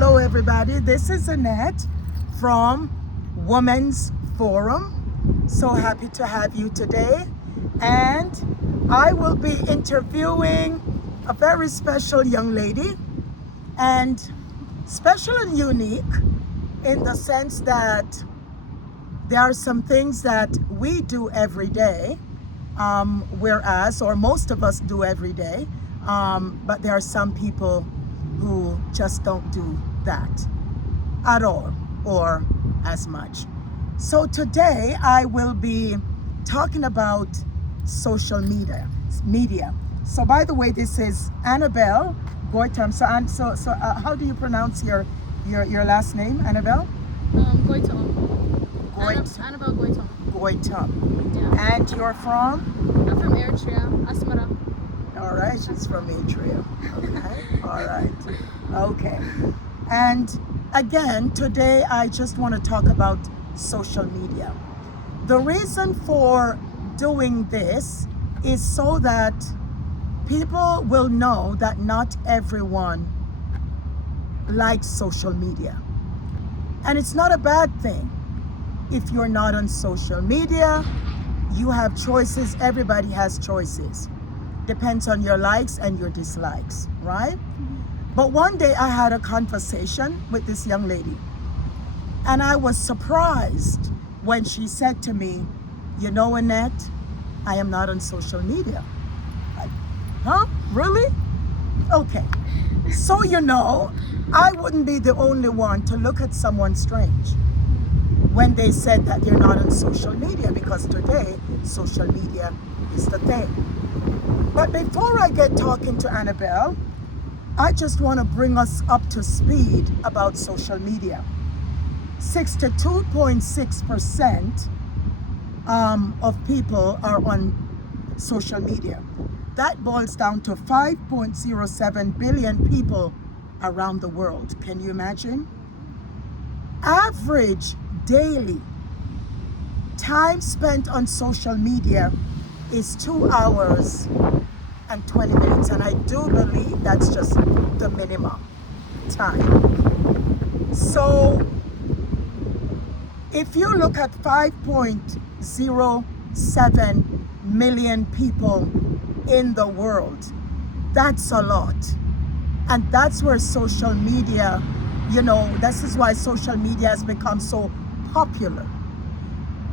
Hello everybody, this is Annette from Women's Forum. So happy to have you today, and I will be interviewing a very special young lady, and special and unique in the sense that there are some things that we do every day, whereas, or most of us do every day, but there are some people who just don't do that at all or as much. So today I will be talking about social media. So by the way, this is Annabelle Goitom. So how do you pronounce your last name, Annabelle? Goitom. Annabelle Goitom. Goitom. Yeah. And you're from? I'm from Eritrea, Asmara. All right, she's from Eritrea. Okay, all right. Okay. And again, today I just want to talk about social media. The reason for doing this is so that people will know that not everyone likes social media. And it's not a bad thing. If you're not on social media, you have choices. Everybody has choices. Depends on your likes and your dislikes, right? But one day I had a conversation with this young lady, and I was surprised when she said to me, "You know, Annette, I am not on social media." Like, huh? Really? Okay. So I wouldn't be the only one to look at someone strange when they said that they're not on social media, because today social media is the thing. But before I get talking to Annabelle, I just want to bring us up to speed about social media. 62.6% of people are on social media. That boils down to 5.07 billion people around the world. Can you imagine? Average daily time spent on social media is 2 hours and 20 minutes, and I do believe that's just the minimum time. So if you look at 5.07 million people in the world, that's a lot. And that's where social media, this is why social media has become so popular.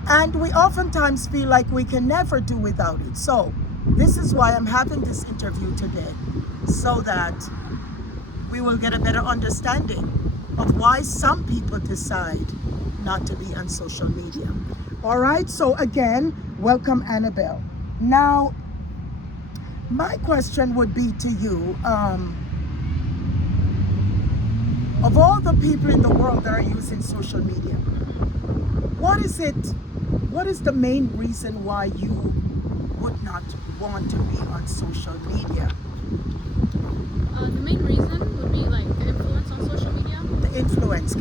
And we oftentimes feel like we can never do without it. So this is why I'm having this interview today, so that we will get a better understanding of why some people decide not to be on social media. All right, so again, welcome Annabelle. Now, my question would be to you, of all the people in the world that are using social media, what is the main reason why you would not want to be on social media? The main reason would be like the influence on social media. The influence, So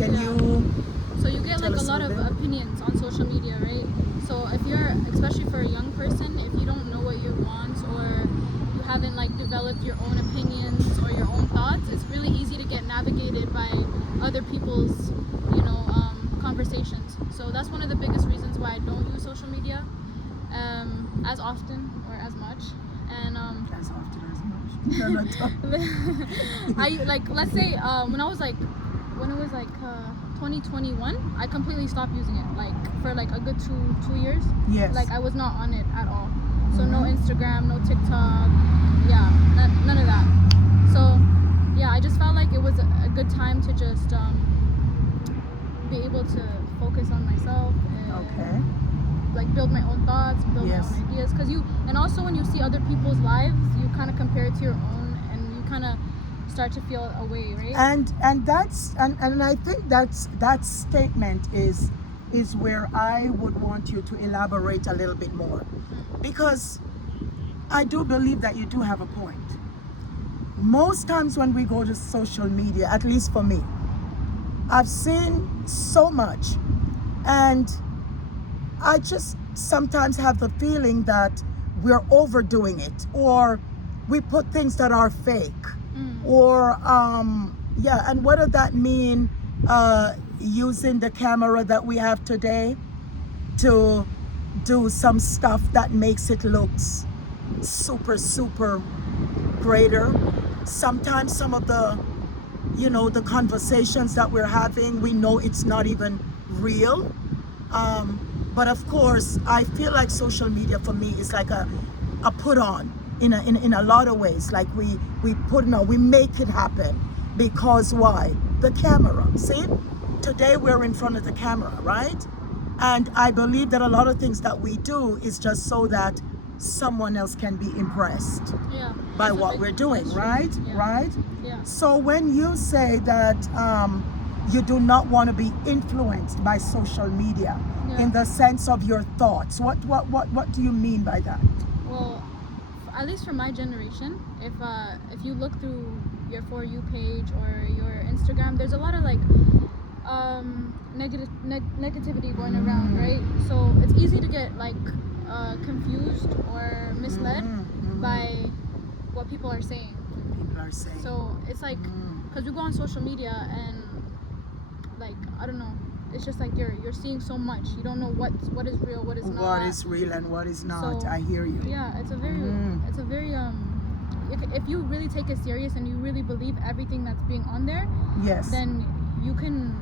you get like a lot of bit? opinions on social media, right? So if you're, especially for a young person, if you don't know what you want, or you haven't like developed your own opinions or your own thoughts, it's really easy to get navigated by other people's, conversations. So that's one of the biggest reasons why I don't use social media as often or as much. And As often as much. No, no, don't. I like, let's say when it was like 2021, I completely stopped using it, like for like a good two years. Yes. Like I was not on it at all. So no Instagram, no TikTok, none of that. So yeah, I just felt like it was a good time to just be able to focus on myself and like build my own thoughts, build my own ideas. And also when you see other people's lives, you kind of compare it to your own, and you kind of start to feel a way, right? And I think that statement is where I would want you to elaborate a little bit more, because I do believe that you do have a point. Most times when we go to social media, at least for me, I've seen so much, and I just sometimes have the feeling that we're overdoing it, or we put things that are fake, or Yeah, and what does that mean, using the camera that we have today to do some stuff that makes it looks super, super greater? Sometimes some of the, the conversations that we're having, we know it's not even real. But of course, I feel like social media for me is like a put on in a lot of ways. Like we put on, we make it happen because why? The camera. See, today we're in front of the camera, right? And I believe that a lot of things that we do is just so that someone else can be impressed Yeah. by That's a what big- we're doing, that's true. right? Yeah. Right? Yeah. So when you say that you do not want to be influenced by social media Yeah. in the sense of your thoughts, what do you mean by that? Well, at least for my generation, if you look through your For You page or your Instagram, there's a lot of like negativity going around, right? So it's easy to get like confused or misled by what people are saying. People are saying. So it's like, because we go on social media and like, I don't know, it's just like you're seeing so much. You don't know what is real, what is not. What is real and what is not. So, I hear you. Yeah, it's a very if you really take it serious and you really believe everything that's being on there, Yes. then you can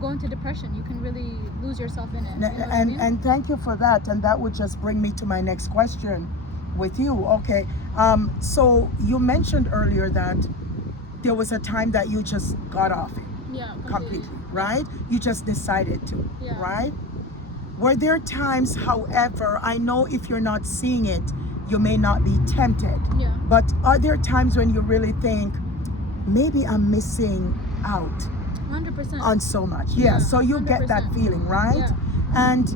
go into depression. You can really lose yourself in it. You know what I mean? And thank you for that. And that would just bring me to my next question with you. Okay. So you mentioned earlier that there was a time that you just got off it Yeah, completely, right? You just decided to, Yeah. right? Were there times, however, I know if you're not seeing it, you may not be tempted, Yeah. but are there times when you really think, maybe I'm missing out 100%. on so much? Yeah, so you get that 100%. feeling, right? Yeah. And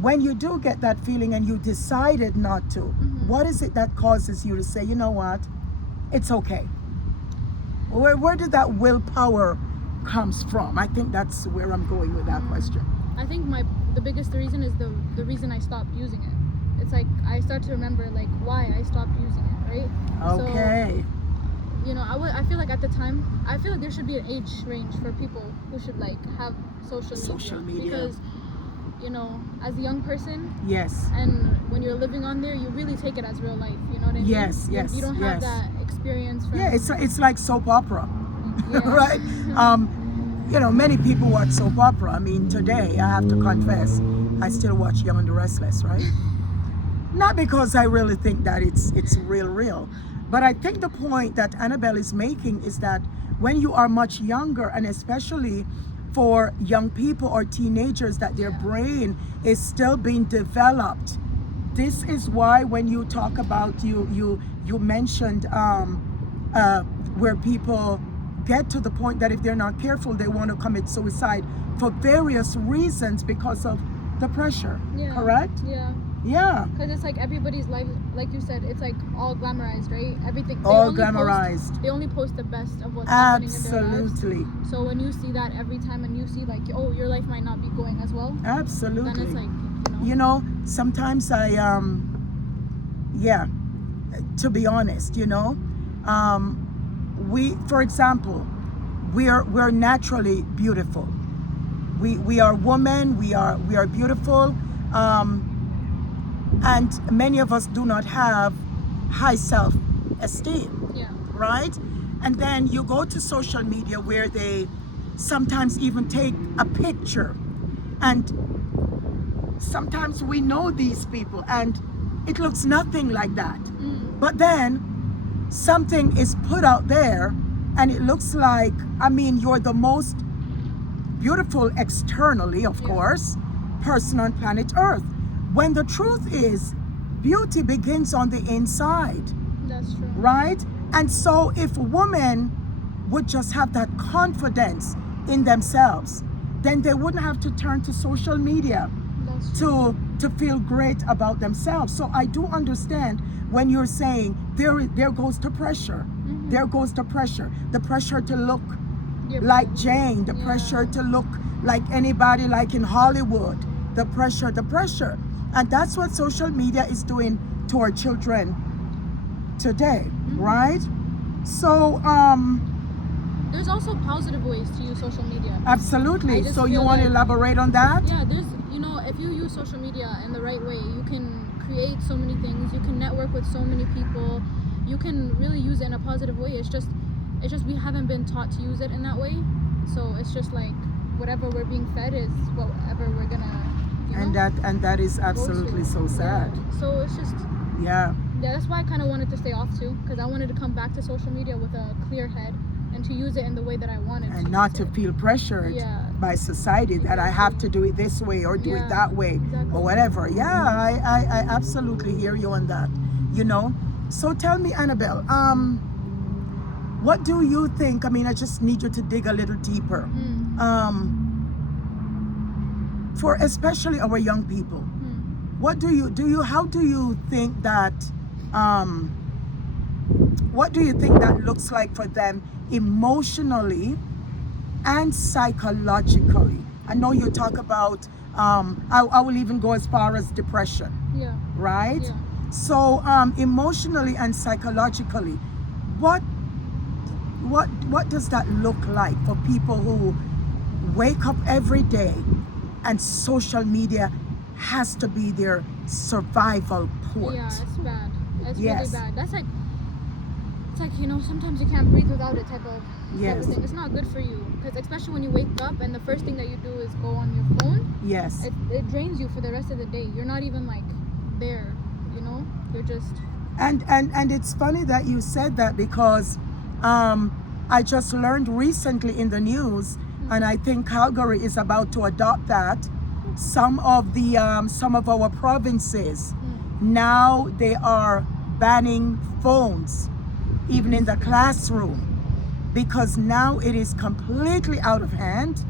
when you do get that feeling and you decided not to, what is it that causes you to say, you know what, it's okay? Where did that willpower comes from? I think that's where I'm going with that question. I think the biggest reason is the reason I stopped using it. It's like I start to remember like why I stopped using it, right? Okay. So, you know, I feel like at the time, I feel like there should be an age range for people who should like have social media. Because, you know, as a young person, Yes. and when you're living on there, you really take it as real life. You know what I mean? Yes, yes, You don't have yes. that experience from. Yeah, it's like soap opera, Yeah. right? You know, many people watch soap opera. I mean, today I have to confess, I still watch Young and the Restless, right? Not because I really think that it's real, but I think the point that Annabelle is making is that when you are much younger, and especially for young people or teenagers, that their brain is still being developed. This is why when you talk about you mentioned where people get to the point that if they're not careful, they want to commit suicide for various reasons because of the pressure. Yeah. Correct? Yeah. Yeah. Because it's like everybody's life, like you said, it's like all glamorized, right? Everything. All glamorized. They only post the best of what's happening in their lives. Absolutely. So when you see that every time, and you see like, oh, your life might not be going as well. Absolutely. Then it's like, sometimes I to be honest, we, for example, we're naturally beautiful. We are women, we are beautiful, and many of us do not have high self-esteem. Yeah. Right? And then you go to social media where they sometimes even take a picture, and sometimes we know these people and it looks nothing like that. But then something is put out there and it looks like, I mean, you're the most beautiful externally, of course, person on planet Earth. When the truth is, beauty begins on the inside. That's true. Right? And so if women would just have that confidence in themselves, then they wouldn't have to turn to social media to feel great about themselves. So I do understand when you're saying there goes the pressure. There goes the pressure. The pressure to look like Jane, the pressure to look like anybody like in Hollywood. The pressure. And that's what social media is doing to our children today, right? So, There's also positive ways to use social media. I absolutely. just So you feel want to like- elaborate on that? Yeah, there's, if you use social media in the right way, you can create so many things. You can network with so many people. You can really use it in a positive way. It's just we haven't been taught to use it in that way. So it's just like whatever we're being fed is whatever we're gonna, And that is go to. absolutely so sad. Yeah. So it's just Yeah. that's why I kind of wanted to stay off too, because I wanted to come back to social media with a clear head and to use it in the way that I wanted. And to not use to it. feel pressured Yeah. by society that I have to do it this way or do it Yeah, that way exactly. or whatever. Yeah, I absolutely hear you on that. So tell me, Annabelle, what do you think? I mean, I just need you to dig a little deeper. For especially our young people, what do you how do you think that what do you think that looks like for them emotionally and psychologically? I know you talk about I will even go as far as depression, Yeah. right? Yeah. So emotionally and psychologically, what what does that look like for people who wake up every day and social media has to be their survival port? Yeah, it's bad. It's Yes. really bad. It's like sometimes you can't breathe without it type of Yes. thing. It's not good for you, because especially when you wake up and the first thing that you do is go on your phone. Yes. It drains you for the rest of the day. You're not even like there. You're just And it's funny that you said that because I just learned recently in the news, and I think Calgary is about to adopt that. Some of our provinces now they are banning phones, even in the classroom, because now it is completely out of hand,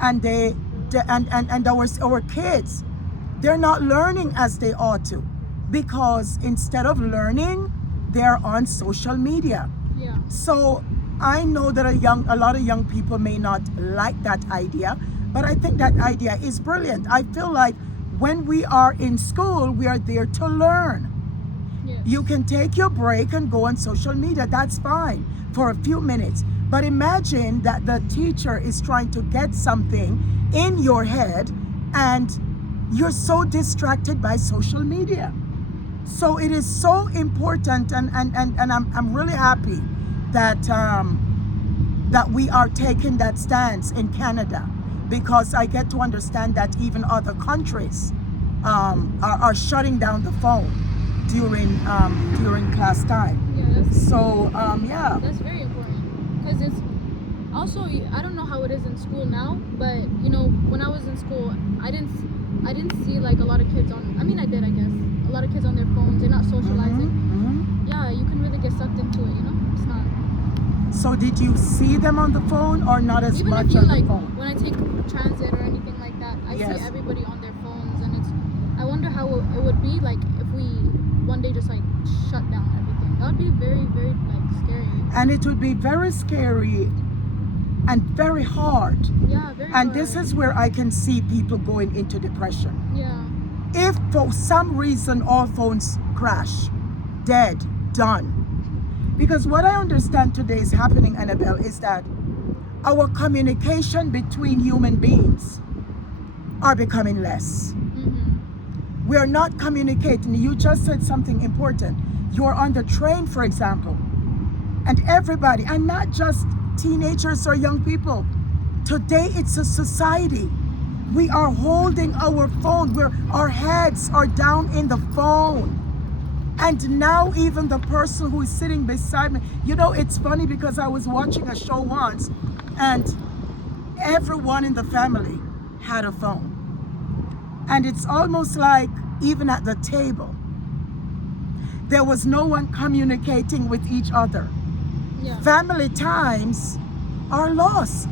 and our kids, they're not learning as they ought to, because instead of learning, they're on social media. yeah. So I know that a lot of young people may not like that idea, but I think that idea is brilliant. I feel like when we are in school, we are there to learn. Yes. You can take your break and go on social media. That's fine for a few minutes. But imagine that the teacher is trying to get something in your head and you're so distracted by social media. So it is so important, and I'm really happy that that we are taking that stance in Canada, because I get to understand that even other countries are shutting down the phone during class time. Yeah, So yeah. that's very important, because it's also, I don't know how it is in school now, but when I was in school, I didn't see like a lot of kids on. I mean, I did, I guess. A lot of kids on their phones. They're not socializing. Yeah, you can really get sucked into it. It's not. So did you see them on the phone or not as Even much if you on like, the phone? when I take transit or anything like that, I Yes. see everybody on their phones, and I wonder how it would be like if we one day just like shut down everything. That would be very, very like scary. And it would be very scary and very hard. Yeah, very. And hard. this is where I can see people going into depression. Yeah. If for some reason all phones crash, dead, done. Because what I understand today is happening, Annabelle, is that our communication between human beings are becoming less. We are not communicating. You just said something important. You're on the train, for example, and everybody, and not just teenagers or young people. Today it's a society. We are holding our phone, our heads are down in the phone. And now even the person who is sitting beside me, it's funny because I was watching a show once and everyone in the family had a phone. And it's almost like even at the table, there was no one communicating with each other. Yeah. Family times are lost.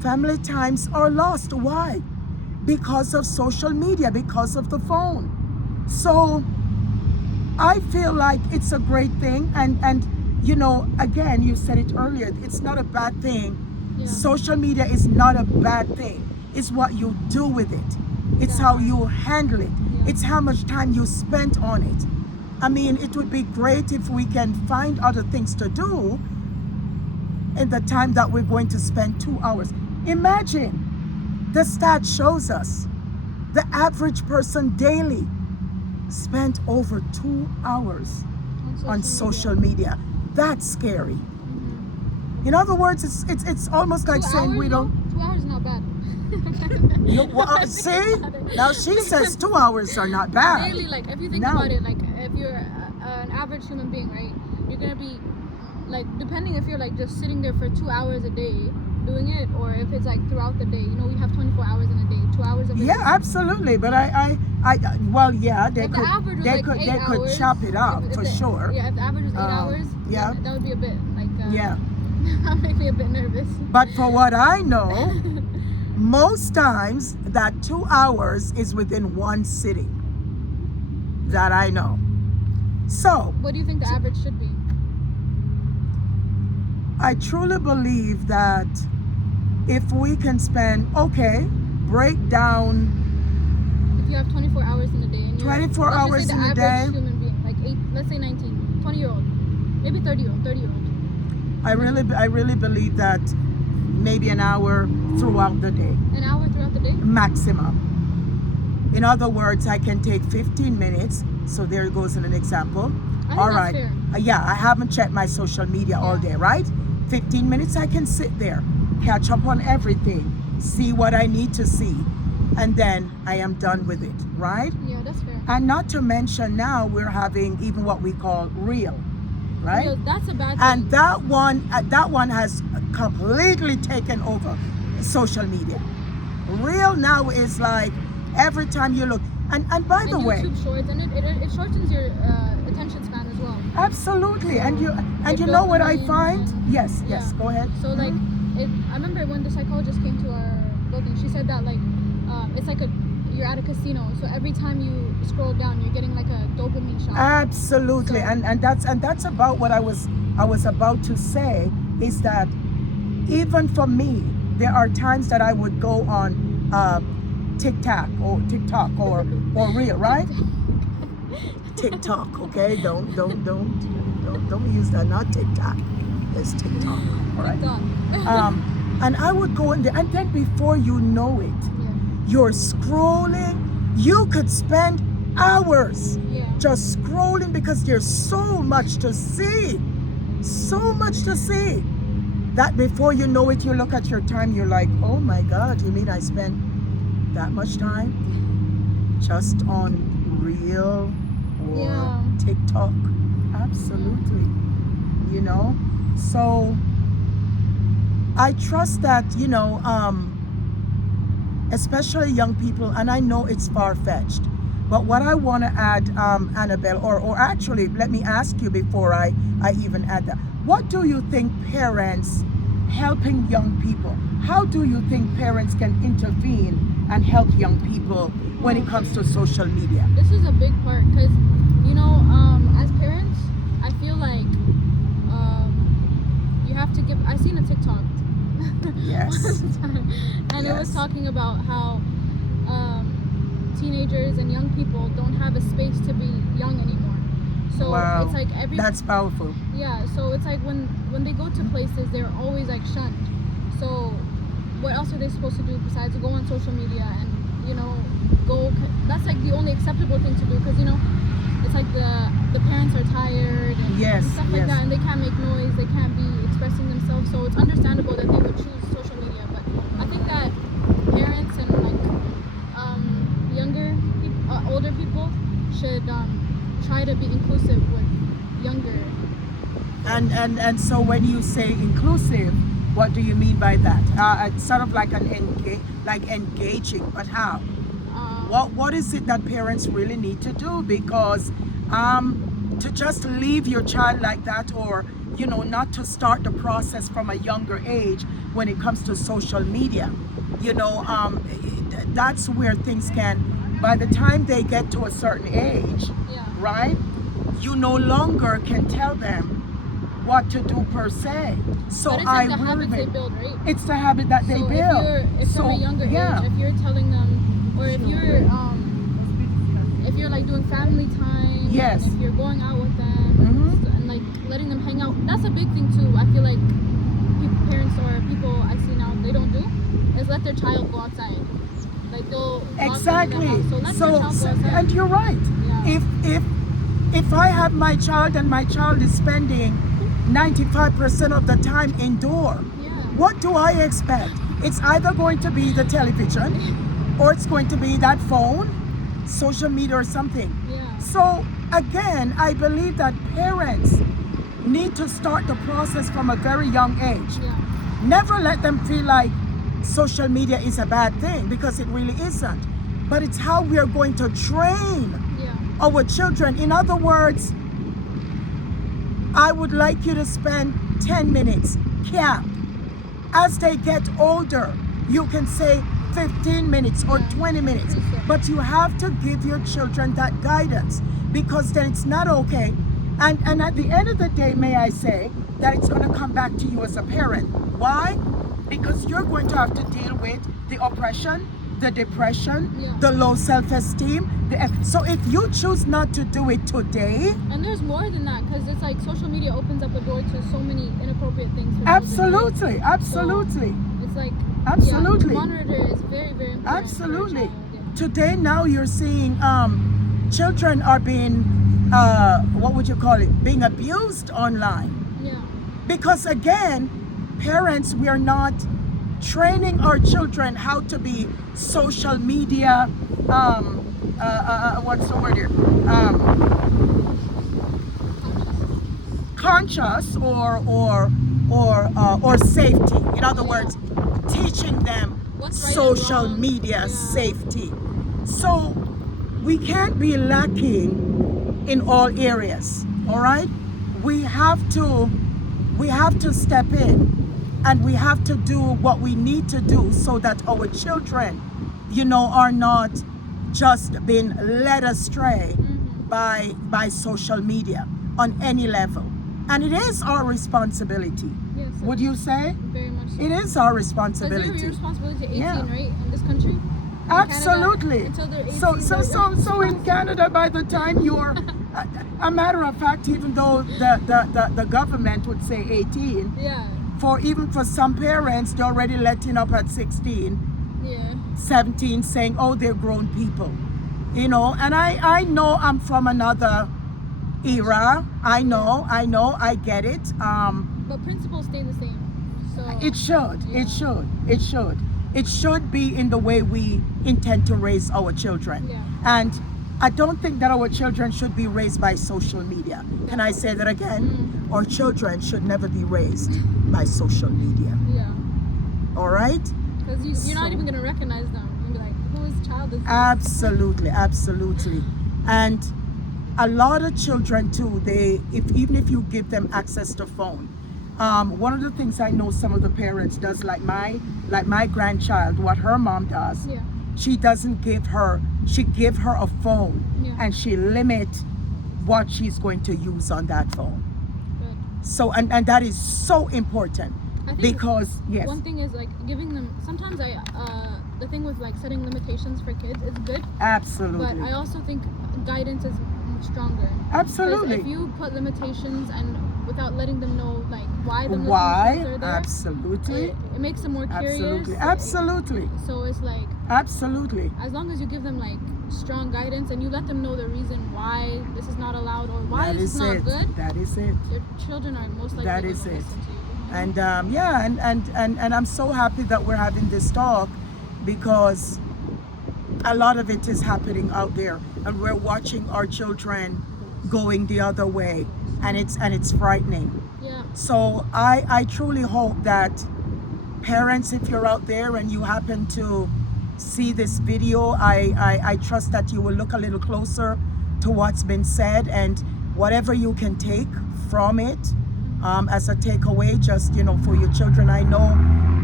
Family times are lost. Why? Because of social media, because of the phone. So I feel like it's a great thing. And again, you said it earlier, it's not a bad thing. Yeah. Social media is not a bad thing. It's what you do with it. It's how you handle it. Yeah. It's how much time you spent on it. I mean, it would be great if we can find other things to do in the time that we're going to spend 2 hours. Imagine, the stat shows us the average person daily spent over 2 hours on social media. That's scary. In other words, it's almost like saying we don't. 2 hours is not bad. See, now she says 2 hours are not bad. Daily, like if you think about it, like if you're an average human being, right? You're gonna be like, depending if you're like just sitting there for 2 hours a day doing it, or if it's like throughout the day. You know, we have 24 hours in a day, 2 hours a day. Yeah, absolutely. But well, yeah, they If could, the average was they like could, 8 they could hours, chop it up if for the- sure. Yeah, if the average was 8 hours, yeah. that would be a bit like Yeah. that make me a bit nervous. But for what I know, most times that 2 hours is within one sitting. That I know. So What do you think the average should be? I truly believe that if we can spend, break down If you have 24 hours in a day, and you're, 24 let's just hours say in the a average day. human being, like let's say 19, 20-year-old, maybe 30-year-old. I really believe that maybe an hour throughout the day, An hour throughout the day? maximum. In other words, I can take 15 minutes. So there goes an example. I think All that's right. fair. Yeah, I haven't checked my social media all Yeah. day, right? 15 minutes I can sit there, catch up on everything, see what I need to see, and then I am done with it, right? Yeah, that's fair. And not to mention now we're having even what we call reel, right? Real, that's a bad thing. And that one has completely taken over social media. Reel now is like every time you look, and by the and way, YouTube Shorts, and it shortens your attention span as well. absolutely, and Like you know what I dopamine find? and- Yes, yeah. go ahead. So like, I remember when the psychologist came to our building, she said that like, it's like you're at a casino. So every time you scroll down, you're getting like a dopamine shot. Absolutely, So- and that's about what I was about to say, is that even for me, there are times that I would go on TikTok or Reel, right? TikTok, okay? Don't use that. Not TikTok. It's TikTok. All right. TikTok. And I would go in there, and then before you know it, Yeah. you're scrolling. You could spend hours Yeah. just scrolling because there's so much to see. So much to see. That before you know it, you look at your time, you're like, oh my God, you mean I spent that much time just on Reel or Yeah. TikTok? Absolutely. You know? So I trust that, especially young people, and I know it's far-fetched, but what I want to add, Annabelle, or actually, let me ask you before I even add that. What do you think parents helping young people, how do you think parents can intervene and help young people when it comes to social media? This is a big part because, as parents, I feel like you have to give. I seen a TikTok. Yes. And it was Yes. talking about how teenagers and young people don't have a space to be young anymore. So Wow. it's like That's powerful. yeah. So it's like when they go to places, they're always like shunned. So what else are they supposed to do besides go on social media and go? That's like the only acceptable thing to do because it's like the parents are tired and Yes, stuff like yes. that, and they can't make noise, they can't be expressing themselves. So it's understandable that they would choose social media. But I think that parents and like younger people, older people should try to be inclusive with younger. And so when you say inclusive, what do you mean by that? It's sort of like engaging, but how? What is it that parents really need to do? Because to just leave your child like that, or not to start the process from a younger age when it comes to social media, that's where things can, by the time they get to a certain age, Yeah. right? You no longer can tell them what to do per se. So But it's I like the habits they really, build, right? it's the habit that they So build. if from a younger yeah. age, if you're telling them, or if you're if you're like doing family time, Yes. and if you're going out with them, Mhm. and like letting them hang out, that's a big thing too. I feel like parents or people I see now, they don't do is let their child go outside. Like they'll lock them in Exactly. their house. So let your child go outside. And you're right. Yeah. If I have my child and my child is spending 95% of the time indoor, Yeah. what do I expect? It's either going to be the television or it's going to be that phone, social media or something. Yeah. So again, I believe that parents need to start the process from a very young age. Yeah. Never let them feel like social media is a bad thing, because it really isn't. But it's how we are going to train our children. In other words, I would like you to spend 10 minutes camp. As they get older, you can say 15 minutes or 20 minutes. But you have to give your children that guidance, because then it's not okay. And at the end of the day, may I say that it's going to come back to you as a parent. Why? Because you're going to have to deal with the oppression, the depression, the low self-esteem. So if you choose not to do it today, and there's more than that, because it's like social media opens up a door to so many inappropriate things. For absolutely, children, right? absolutely, So it's like absolutely, monitor is very, very important. Absolutely. Today, now you're seeing children are being what would you call it? Being abused online. Yeah. Because again, parents, we are not training our children how to be social media, what's the word here? Conscious or safety. In other words, teaching them social media safety. So we can't be lacking in all areas. All right, we have to step in. And we have to do what we need to do so that our children, are not just being led astray by social media on any level. And it is our responsibility. Yes. Would you say? Very much so. It is our responsibility. Because your responsibility 18, right, in this country? Absolutely. Canada, until they're 18, So in Canada, by the time you're, a matter of fact, even though the government would say 18, even for some parents, they're already letting up at 16, 17, saying, oh, they're grown people, and I know I'm from another era. I know, I get it. But principles stay the same. So It should be in the way we intend to raise our children. And I don't think that our children should be raised by social media. Can I say that again? Our children should never be raised by social media. All right? Because you're not even going to recognize them. You'll be like, whose child is this? Absolutely. And a lot of children too, even if you give them access to phone, one of the things I know some of the parents does, like my grandchild, what her mom does, she doesn't give her, she give her a phone, and she limit what she's going to use on that phone. Good. So and that is so important. I think because one thing is like giving them, sometimes the thing with like setting limitations for kids is good. Absolutely. But I also think guidance is stronger. Absolutely. If you put limitations and without letting them know like why the limitations are there, absolutely, it makes them more curious. Absolutely. So it's like absolutely. As long as you give them like strong guidance and you let them know the reason why this is not allowed or why this is not good. That is it. Your children are most likely that is to it. listen to you. And and I'm so happy that we're having this talk, because a lot of it is happening out there, and we're watching our children going the other way, and it's frightening. So I truly hope that parents, if you're out there and you happen to see this video, I trust that you will look a little closer to what's been said, and whatever you can take from it as a takeaway, just for your children. I know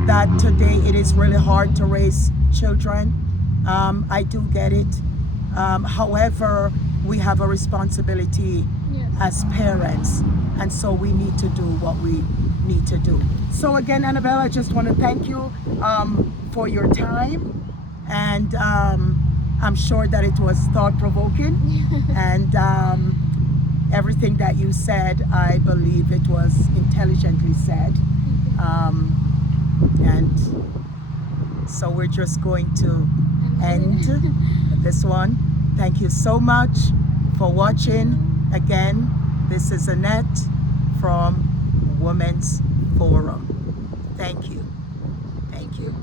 that today it is really hard to raise children. I do get it. However, we have a responsibility as parents, and so we need to do what we need to do. So again, Annabelle, I just want to thank you for your time, and I'm sure that it was thought-provoking, and everything that you said, I believe it was intelligently said. And so we're just going to end this one. Thank you so much for watching. Again, this is Annette from Women's Forum. Thank you. Thank you.